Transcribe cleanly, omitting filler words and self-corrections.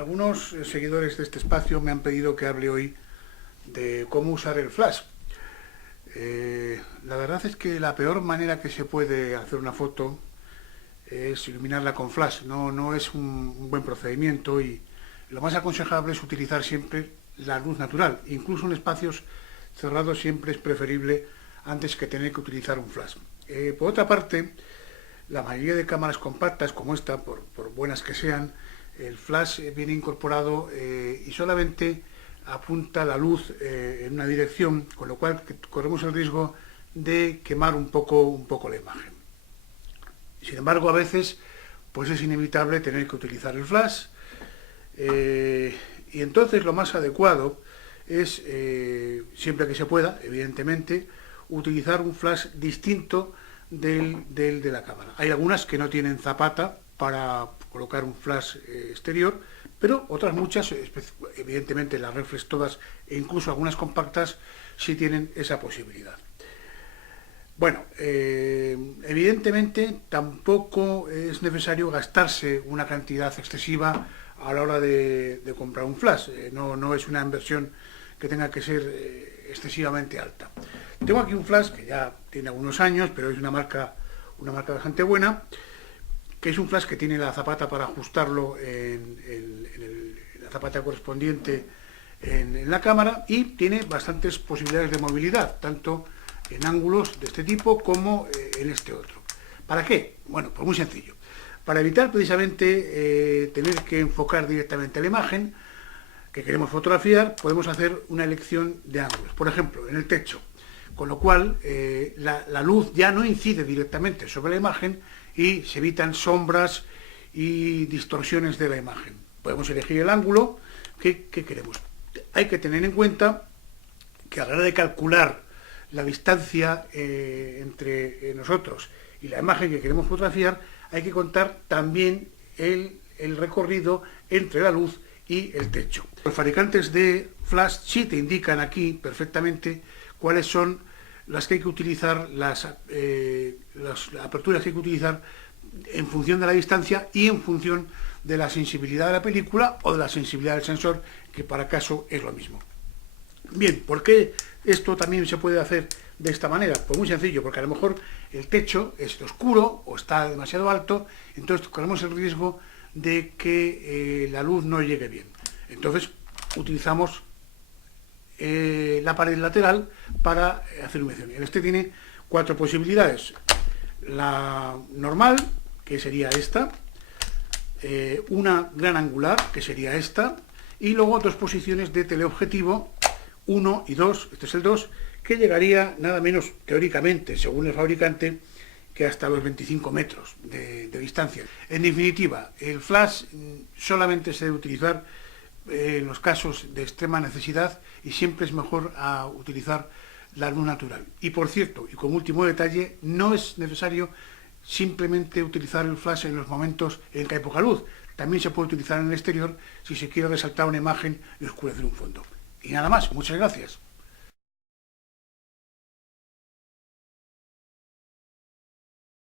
Algunos seguidores de este espacio me han pedido que hable hoy de cómo usar el flash. La verdad es que la peor manera que se puede hacer una foto es iluminarla con flash. No es un buen procedimiento y lo más aconsejable es utilizar siempre la luz natural. Incluso en espacios cerrados siempre es preferible antes que tener que utilizar un flash. Por otra parte, la mayoría de cámaras compactas como esta, por buenas que sean, el flash viene incorporado y solamente apunta la luz en una dirección, con lo cual corremos el riesgo de quemar un poco la imagen. Sin embargo, a veces pues es inevitable tener que utilizar el flash y entonces lo más adecuado es, siempre que se pueda, evidentemente, utilizar un flash distinto del de la cámara. Hay algunas que no tienen zapata para colocar un flash exterior, pero otras muchas, evidentemente las reflex todas e incluso algunas compactas, sí tienen esa posibilidad. Bueno, evidentemente tampoco es necesario gastarse una cantidad excesiva a la hora de comprar un flash. No es una inversión que tenga que ser excesivamente alta. Tengo aquí un flash que ya tiene algunos años, pero es una marca bastante buena, que es un flash que tiene la zapata para ajustarlo la zapata correspondiente en la cámara y tiene bastantes posibilidades de movilidad, tanto en ángulos de este tipo como en este otro. ¿Para qué? Bueno, pues muy sencillo. Para evitar precisamente tener que enfocar directamente la imagen que queremos fotografiar, podemos hacer una elección de ángulos. Por ejemplo, en el techo, con lo cual la luz ya no incide directamente sobre la imagen y se evitan sombras y distorsiones de la imagen. Podemos elegir el ángulo que queremos. Hay que tener en cuenta que a la hora de calcular la distancia entre nosotros y la imagen que queremos fotografiar, hay que contar también el recorrido entre la luz y el techo. Los fabricantes de flash sí te indican aquí perfectamente cuáles son las que hay que utilizar, las aperturas que hay que utilizar en función de la distancia y en función de la sensibilidad de la película o de la sensibilidad del sensor, que para caso es lo mismo. Bien, ¿por qué esto también se puede hacer de esta manera? Pues muy sencillo, porque a lo mejor el techo es oscuro o está demasiado alto, entonces corremos el riesgo de que la luz no llegue bien. Entonces utilizamos la pared lateral para hacer iluminación. Este tiene 4 posibilidades. La normal, que sería esta, una gran angular, que sería esta, y luego 2 posiciones de teleobjetivo, 1 y 2, este es el 2, que llegaría nada menos, teóricamente, según el fabricante, que hasta los 25 metros de distancia. En definitiva, el flash solamente se debe utilizar en los casos de extrema necesidad y siempre es mejor utilizar la luz natural. Y por cierto, y como último detalle, no es necesario simplemente utilizar el flash en los momentos en que hay poca luz. También se puede utilizar en el exterior si se quiere resaltar una imagen y oscurecer un fondo. Y nada más, muchas gracias.